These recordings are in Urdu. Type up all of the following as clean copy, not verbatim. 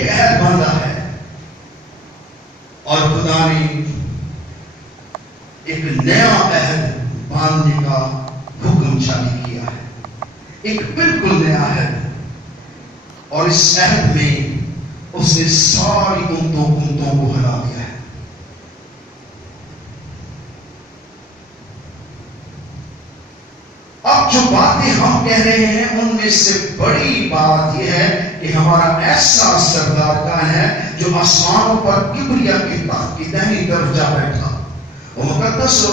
ایک عہد باندھا ہے اور خدا نے ایک نیا عہد باندھنے کا حکم جاری کیا ہے، ایک بالکل نیا عہد، اور اس عہد میں اس نے ساری امتوں کو ہلا دیا ہے۔ اب جو باتیں ہم کہہ رہے ہیں ان میں سے بڑی بات یہ ہے کہ ہمارا ایسا سردار کہاں ہے جو آسمانوں پر کبریا کے تخت کی دہنی طرف جا بیٹھا، وہ مقدس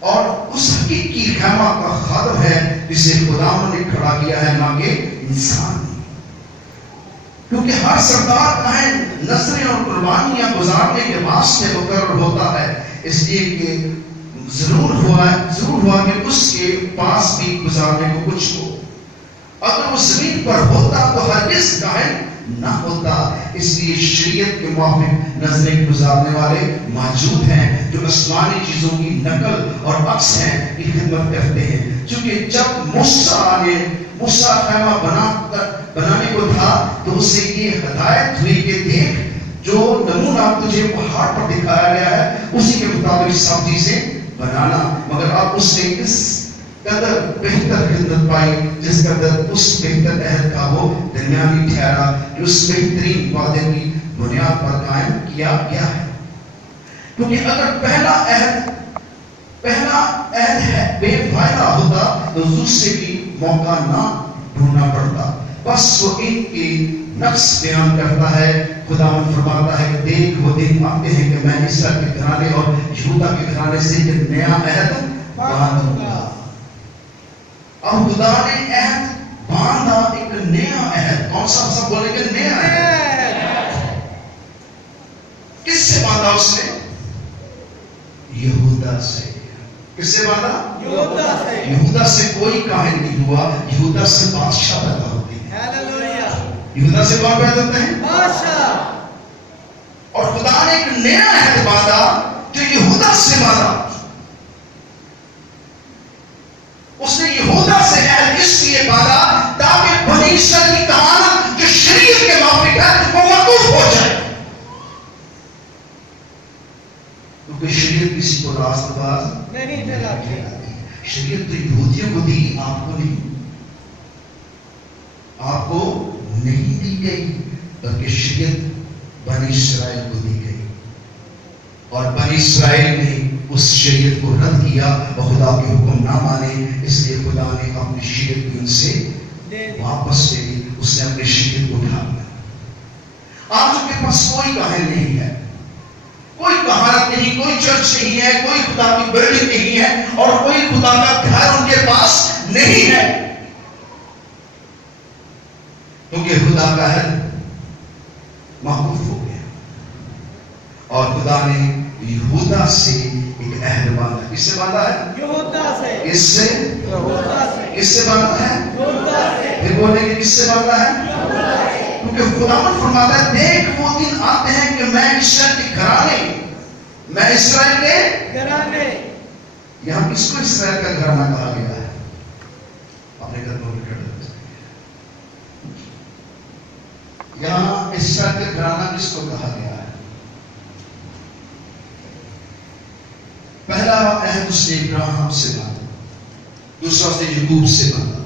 اور اس حقیقی خیمہ کا خادم ہے جسے خدا نے کھڑا کیا ہے، نہ کہ انسان۔ کیونکہ ہر سردار کا ہے نذریں اور قربانیاں گزارنے کے واسطے مقرر ہوتا ہے، اس لیے کہ ضرور ہوا کہ اس کے پاس بھی گزارنے کو کچھ ہو۔ اگر وہ زمین پر ہوتا تو ہرگز قائم نہ ہوتا، اس لیے شریعت کے موافق نذریں گزارنے والے موجود ہیں جو آسمانی چیزوں کی نقل اور عکس ہیں کی خدمت کرتے ہیں۔ چونکہ جب موسیٰ خیمہ بنانے کو تھا تو اسے یہ ہدایت ہوئی کہ دیکھ جو نمونہ تجھے پہاڑ پر دکھایا گیا ہے اسی کے مطابق سب چیزیں بنانا، مگر اب اس نے اس قدر بہتر خدمت پائی جس قدر اس بہتر عہد کا وہ درمیانی ٹھہرا جو اس بہترین وعدے کی بنیاد پر قائم کیا گیا ہے۔ کیونکہ اگر پہلا عہد ہے بے فائدہ ہوتا تو دوسرے کی موقع نہ ڈھونڈنا پڑتا، بس وہ ان کی نقص بیان کرتا ہے۔ خداوند فرماتا ہے کہ دیکھ وہ دن آتے ہیں کہ میں اسرائیل کے گھرانے اور یہودا کے گھرانے سے ایک نیا عہد باندھوں گا۔ اب خدا نے عہد باندھا، ایک نیا عہد۔ کون سا؟ سب بولیں گے نیا عہد۔ کس سے باندھا اس نے؟ یہودا سے۔ کس سے باندھا؟ یہودا سے۔ یہودا سے کوئی کاہن نہیں ہوا، یہودا سے بادشاہ پیدا ہوتے ہیں۔ یہودا سے کون پیدا ہوتے ہیں؟ بادشاہ۔ اور خدا نے ایک نیا عہد باندھا جو یہودا سے باندھا۔ اس نے یہودا سے عہد اس لیے باندھا تاکہ بنی اسرائیل کی کہانت جو شریعت کے موافق ہے وہ موقوف ہو جائے، کیونکہ شریعت کسی کو راست باز نہیں چلاتی۔ شریعت تو یہودیوں کو دی، آپ کو نہیں، آپ کو نہیں دی گئی، بلکہ شریعت بنی اسرائیل کو دی گئی، اور بنی اسرائیل نے اس شریعت کو رد کیا اور خدا کے حکم نہ مانے، اس لیے خدا نے اپنی شریعت بھی ان سے واپس لے لی، اس نے اپنی شریعت کو اٹھا لیا۔ آج ان کے پاس کوئی کاہن نہیں ہے، کوئی کہانت نہیں، کوئی چرچ نہیں ہے، کوئی خدا کی بلڈنگ نہیں ہے، اور کوئی خدا کا گھر ان کے پاس نہیں ہے، کیونکہ خدا کا عہد موقوف ہو گیا۔ اور خدا نے یہودا سے ایک عہد باندھا۔ کس سے باندھا ہے؟ یہودا سے۔ کس سے؟ یہودا سے۔ کس سے باندھا ہے؟ یہودا سے۔ پھر بولیں گے کس سے باندھا ہے؟ یہودا سے۔ کیونکہ خداوند فرماتا ہے دیکھ وہ دن آتے ہیں کہ میں اسرائیل کے گھرانے، میں اسرائیل کے گھرانے۔ یہاں کس کو اسرائیل کا گھرانہ کہا گیا ہے؟ اپنے قدموں پہ کھڑے ہو جائیں۔ یہاں اسرائیل کا گھرانہ کس کو کہا گیا ہے؟ پہلا عہد اس نے ابراہیم سے باندھا، دوسرا اس نے یعقوب سے باندھا،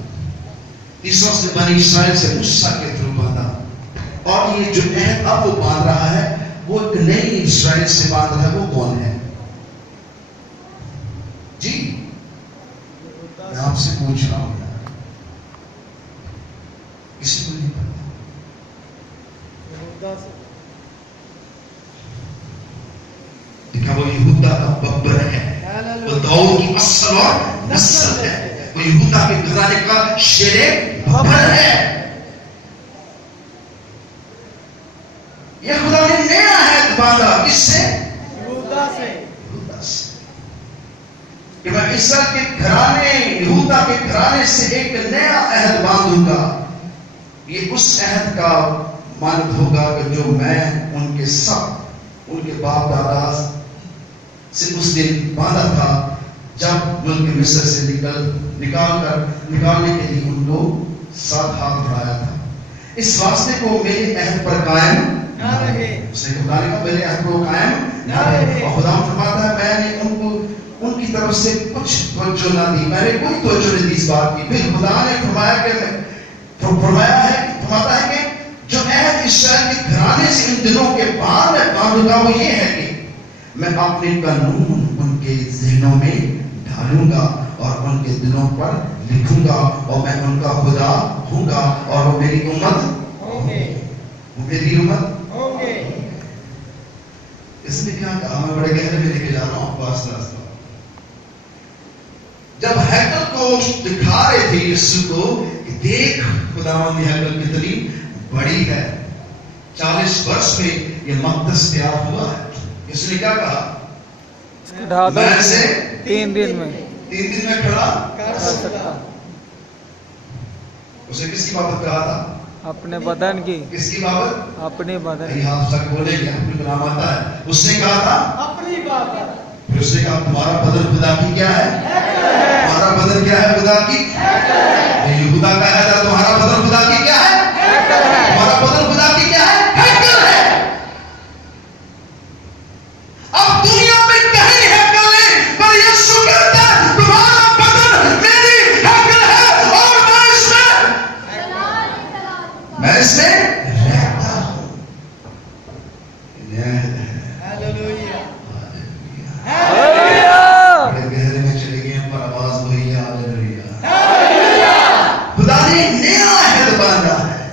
تیسرا اس نے بنی اسرائیل سے موسیٰ کے تھرو باندھا، اور یہ جو عہد اب وہ باندھ رہا ہے وہ ایک نئی اسرائیل سے باندھ رہا ہے۔ وہ کون ہے؟ جی میں آپ سے پوچھ رہا ہوں، کسی کو نہیں پتا؟ یہودا سے۔ دیکھا وہ یہودا کا ببر ہے، وہ داؤد کی اصل اور نسل ہے، وہ یہودا کے گھرانے کا شیر ببر ہے۔ یہ خدا نے نیا عہد باندھا، کس سے؟ یہودا سے۔ یہودا سے، کہ میں اسرائیل کے گھرانے، یہودا کے گھرانے سے ایک نیا عہد باندھوں گا۔ یہ اس عہد کا مانند ہوگا کہ جو میں ان کے باپ دادا سے اس دن باندھا تھا جب ملک مصر سے نکالنے کے لیے ان کو ساتھ ہاتھ بڑھایا تھا۔ اس واسطے کو میرے عہد پر قائم نہ رہے. اس نے خدا نے کہا میرے عہد کو قائم نہ رہے. اور خدا فرماتا ہے میں نے ان کی طرف سے کچھ توجہ نہ دی, میں نے کوئی توجہ نہیں دی اس بات کی. پھر خدا نے فرمایا کہ جو عہد اسرائیل کے گھرانے سے ان دنوں کے بعد میں باندھوں گا وہ یہ ہے کہ میں اپنے قانون ان کے ذہنوں میں ڈالوں گا اور ان کے دلوں پر لکھوں گا, اور میں ان کا خدا ہوں گا اور وہ میری امت ہوں گے. وہ میری امت ہوں گے. اس نے کیا کہا, میں بڑے گہرے میں لے کے جا رہا ہوں آپ کو آستہ آستہ. جب ہیکل کو دکھا رہے تھے یسوع کو کہ دیکھ خداوند کی ہیکل کتنی بڑی ہے, 40 برس میں یہ مقدس تیار ہوا ہے. اس نے کیا کہا, میں اسے 3 دن میں 3 دن میں کھڑا کر سکتا. اسے کس کی بابت کہا تھا, اپنے بدن کی, کس کی بابت, اپنے بدن نہیں آپ سب بولے گے اپنی کلام آتا ہے. اس نے کہا تھا اپنی بات ہے. پھر اس نے کہا تمہارا بدن خدا کی کیا ہے, تمہارا بدن کیا ہے خدا کی, یہ خدا کا ہے. تمہارا بدن خدا کی کیا ہے, تمہارا بدن خدا کی کیا ہے, ہیکل ہے. اب دنیا میں کہیں ہیکل نہیں, پر یسوع کہتا ہے تمہارا بدن میری ہیکل ہے اور میں اس میں رہتا ہوں. ہاللویا. بڑے گہرے میں چلے گئے پر آواز وہی ہے, ہاللویا. خدا نے نیا عہد باندھا ہے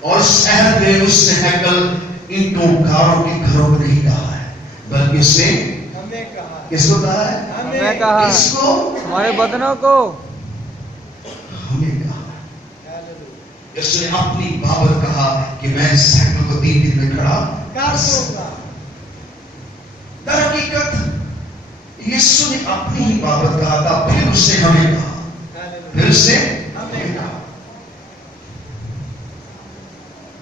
اور اس عہد میں اس نے ہیکل اینٹوں کاروں کے گھروں کو نہیں کہا ہے, بلکہ اس نے ہمیں کہا. کس کو کہا ہے, ہمیں کہا, کس کو, ہمارے بدنوں کو. ہمیں کہا. اس نے اپنی بابت کہا کہ میں اس ہیکل کو 3 دن میں کھڑا کر سکتا. در حقیقت یسوع نے اپنی ہی بابت کہا تھا, پھر اس نے ہمیں کہا, پھر اس نے ہمیں کہا.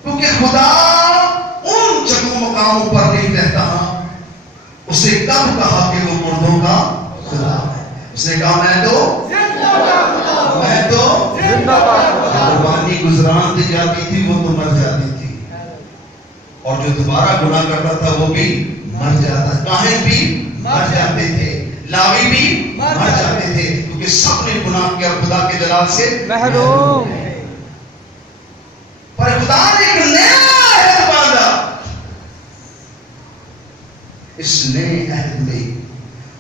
کیونکہ خدا ان جگہوں مقاموں پر نہیں رہتا. اس نے کب کہا کہ وہ مردوں کا خدا ہے, اس نے کہا میں تو زندہ باد. قربانی گزران دی جاتی تھی وہ تو مر جاتی تھی, اور جو دوبارہ گناہ کرتا تھا وہ بھی مر جاتا. کاہن بھی مر جاتے تھے, لاوی بھی مر جاتے تھے, کیونکہ سب نے گناہ کیا, خدا کے جلال سے محروم. پر خدا نے ایک نیا عہد باندھا. اس نئے عہد میں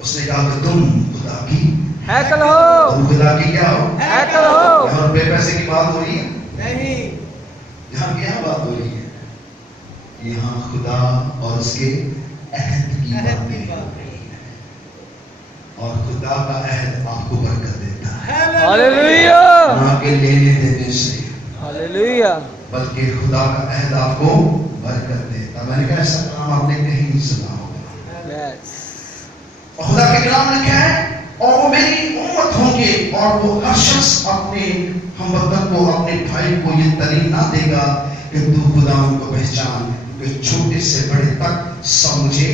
اس نے کہا کہ تم خدا کی ہیکل ہو, تم خدا کی کیا ہو, ہیکل ہو. یہاں بے پیسے کی بات ہو رہی ہے, نہیں. یہاں کیا بات ہو رہی ہے, یہاں خدا اور اس کے عہد کی بات ہو رہی ہے. اور خدا کا عہد آپ کو برکت دیتا ہے, ہاللویا, نہ کہ لینے دینے سے, ہاللویا. بلکہ خدا کا عہد آپ کو برکت دیتا. میں نے کہا ایسا کلام آپ نے کہیں نہیں سنا ہوگا. Yes. اور خدا کے کلام لکھا ہے اور وہ میری امت ہوں گے, اور وہ ہر شخص اپنے ہموطن کو, اپنے بھائی کو یہ تعلیم نہ دے گا کہ تو خدا ان کو پہچان, کہ چھوٹے سے بڑے تک سب مجھے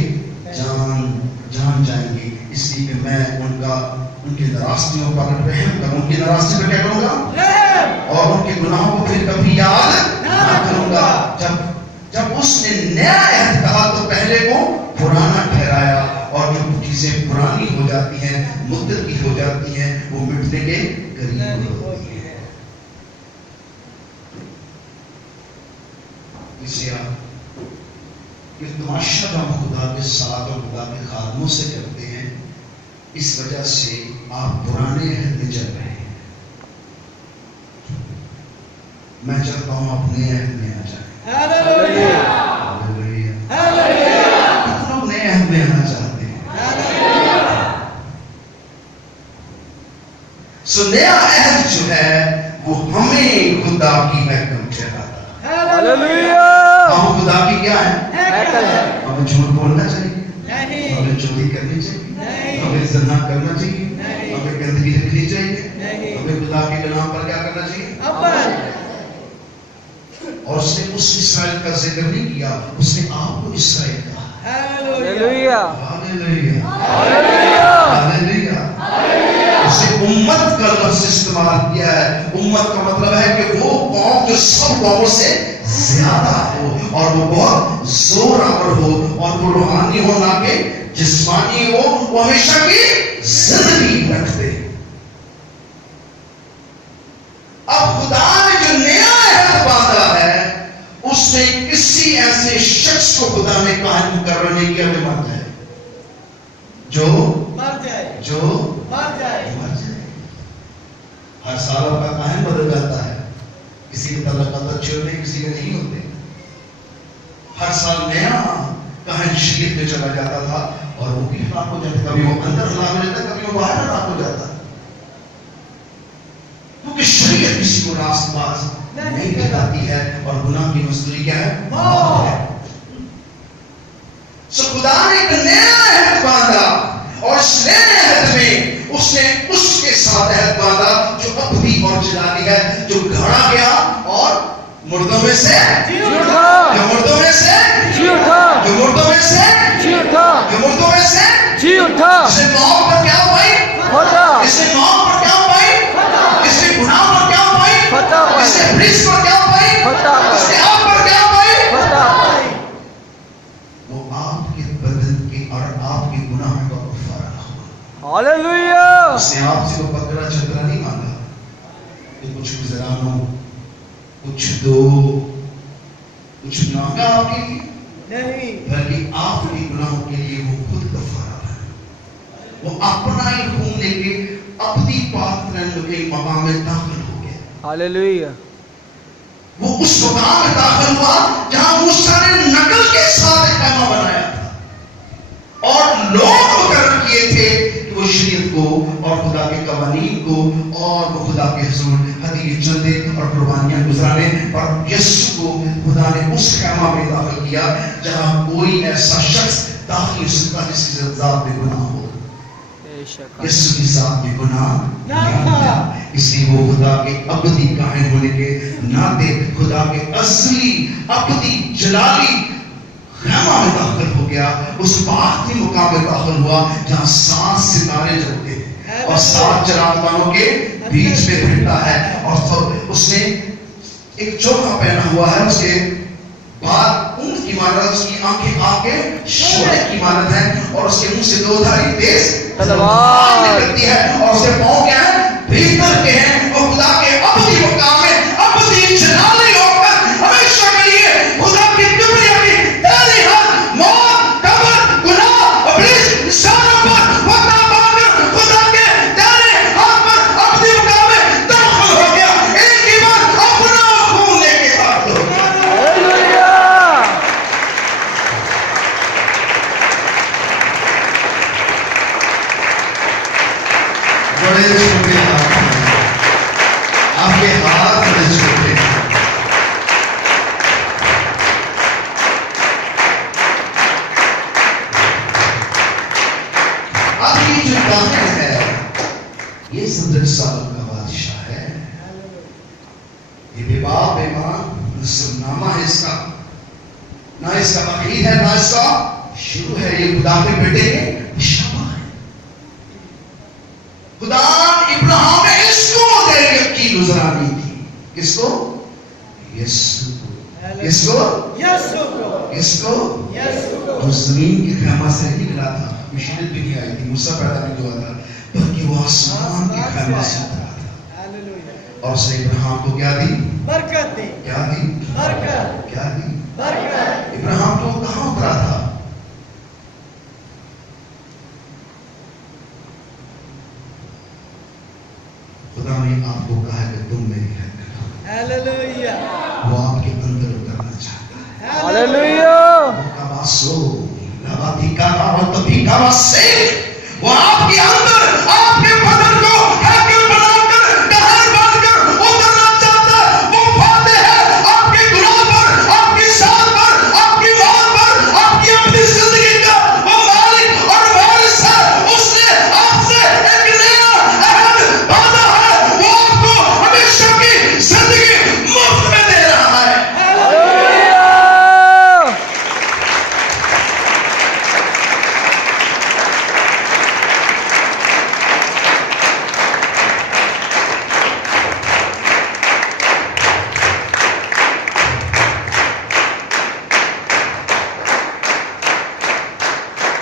جان جائیں گے. اس لیے کہ میں ان کے ناراضگیوں پر رحم کروں, ان کی ناراضگی پر کیا کروں گا, اور ان کے گناہوں کو پھر کبھی یاد نہ کروں گا. جب اس نے نیا عہد کہا تو پہلے کو پرانا ٹھہرایا, اور جو چیزیں پرانی ہو جاتی ہیں, مدت کی ہو جاتی ہیں, وہ مٹنے کے قریب ہوتی ہیں. یہ تماشا ہم خدا کے ساتھ اور خدا کے خادموں سے کرتے ہیں, اس وجہ سے آپ پرانے عہد میں چل رہے ہیں. میں چاہتا ہوں اپنے عہد میں آ جائیں. ہاللویا. کتنے لوگ نئے عہد میں آنا چاہتے ہیں. سو نیا عہد جو ہے وہ ہمیں خدا کی محکم ٹھہراتا ہے. ہاللویا. ہم خدا کی کیا ہے, ہیکل ہے. ہمیں جھوٹ بولنا چاہیے, نہیں. ہمیں چوری کرنی چاہیے, نہیں. ہمیں زنا کرنا چاہیے, نہیں. ہمیں گندگی رکھنی چاہیے, نہیں. ہمیں خدا کے کلام پر کیا کرنا چاہیے. عمل. اور اس نے اس اسرائیل کا ذکر نہیں کیا, اس نے آپ کو اسرائیل کہا. ہاللویا. ہاللویا. ہاللویا. ہاللویا. ہاللویا. اس نے امت کا لفظ استعمال کیا ہے. امت کا مطلب ہے کہ وہ قوم جو سب قوموں سے زیادہ ہو اور وہ بہت زور آور ہو اور وہ روحانی ہو نہ کہ جسمانی ہو, وہ ہمیشہ کی زندگی رکھتے. اب خدا نے جو نیا عہد باندھا ہے اس میں کسی ایسے شخص کو خدا نے کاہن مقرر نہیں کیا جو مر جائے, جو مر جائے. ہر سال آپ کا کاہن بدل جاتا ہے. کسی کے تعلقات اچھے ہوتے ہیں, کسی کے نہیں ہوتے. ہر سال نیا کاہن شریعت میں چلا جاتا تھا اور وہ بھی ہلاک ہو جاتا, کبھی وہ اندر ہلاک ہو جاتا, کبھی وہ باہر ہلاک ہو جاتا. کیونکہ شریعت کسی کو راست باز نہیں بتاتی ہے اور گناہ کی مزدوری کیا ہے؟ موت ہے. سو خدا نے ایک نیا عہد باندھا اور اس نئے عہد میں اس نے اس کے ساتھ عہد باندھا جو ابدی اور جلالی ہے, جو گھڑا گیا اور مردوں میں سے جی اٹھا, جو مردوں میں سے جی اٹھا, جو مردوں میں سے جی اٹھا, جو مردوں میں سے جی اٹھا, اس نے موت پر کیا پائی؟ فتح, اس نے موت پر کیا پائی؟ اس نے گناہ پر کیا پائی؟ فتح پائی, اس نے ابلیس پر کیا پائی؟ فتح اس پائی, نے آپ پر کیا پائی؟ فتح پائی. وہ آپ کے بدن کے اور آپ کے گناہ کا کفارہ ہوا. ہاللویا. اس نے آپ سے وہ بکرا چکرا نہیں مانگا کہ کچھ گزرانو, کچھ دو, کچھ مانگا آپ کے لیے نہیں, بلکہ آپ کے گناہوں کے لیے وہ خود کفارہ بنا. وہ اپنا ہی خون لے کے اپنی پاک رنگ کے مقام میں داخل ہو گیا. ہاللویا. وہ اس مقام میں داخل ہوا جہاں موسیٰ نے نقل کے ساتھ ایک خیمہ بنایا تھا اور لوگ مقرر کیے تھے کہ وہ شریعت کو اور خدا کے قوانین کو اور وہ خدا کے حضور ہدیے چندے اور قربانیاں گزرانے, اور یسوع کو خدا نے اس خیمہ میں داخل کیا جہاں کوئی ایسا شخص داخل ہو سکتا جس کی ذات میں گناہ ہو. یسوع کی ذات میں گناہ نہیں تھا, اس لیے وہ خدا کے ابدی کاہن ہونے کے ناطے خدا کے اصلی ابدی جلالی خیمہ میں داخل ہو گیا. اس باقی مقام میں داخل ہوا جہاں 7 ستارے جلتے ہیں اور 7 چراغدانوں کے بیچ میں پھرتا ہے, اور اس نے ایک چوکا پہنا ہوا ہے, اس کے بعد اونٹ کی مانند اس کی آنکھیں شعلے کی مانند ہیں, اور اس کے منہ سے 2 دھاری تیز تلوار نکلتی ہے, اور اس کے پاؤں کیا ہیں؟ بھیتر کے ہیں. وہ خدا کے ابدی مقام میں ابدی جلالی ہو کر ہمیشہ کے لیے خدا کی کبریا کی دائری حد, موت, قبر, گناہ, ابلیس, انسانوں پر فتح پا کر خدا کے دائری حد پر ابدی مقام میں داخل ہو گیا. ایک ہی بار اپنا خون لے کے داخل ہو گیا. ہاللویا. بڑے چھوٹے ہاتھ ہیں, آپ کے ہاتھ بڑے چھوٹے ہیں. اب یہ جو کاہن ہے یہ 70 سال کا بادشاہ ہے. یہ بے باپ بے ماں نسل نامہ ہے اس کا, نہ اس کا عقید ہے نہ اس کا شروع ہے. یہ خدا کے بیٹے کے شبہ ہے. خدا ابراہیم نے اس کو دیر کی گزرانی تھی. کس کو؟ یسوع کو. کس کو؟ یسوع کو, کس کو؟ یسوع کو. جو زمین کے خیمہ سے نکلا تھا, مشکل بھی نہیں آئی تھی, موسیٰ پیدا نہیں ہوا تھا, بلکہ وہ آسمان کے خیمہ سے اترا تھا. ہاللویا. اور اس نے ابراہیم کو کیا دی؟ برکت دی, کیا دی؟ برکت. کیا دی؟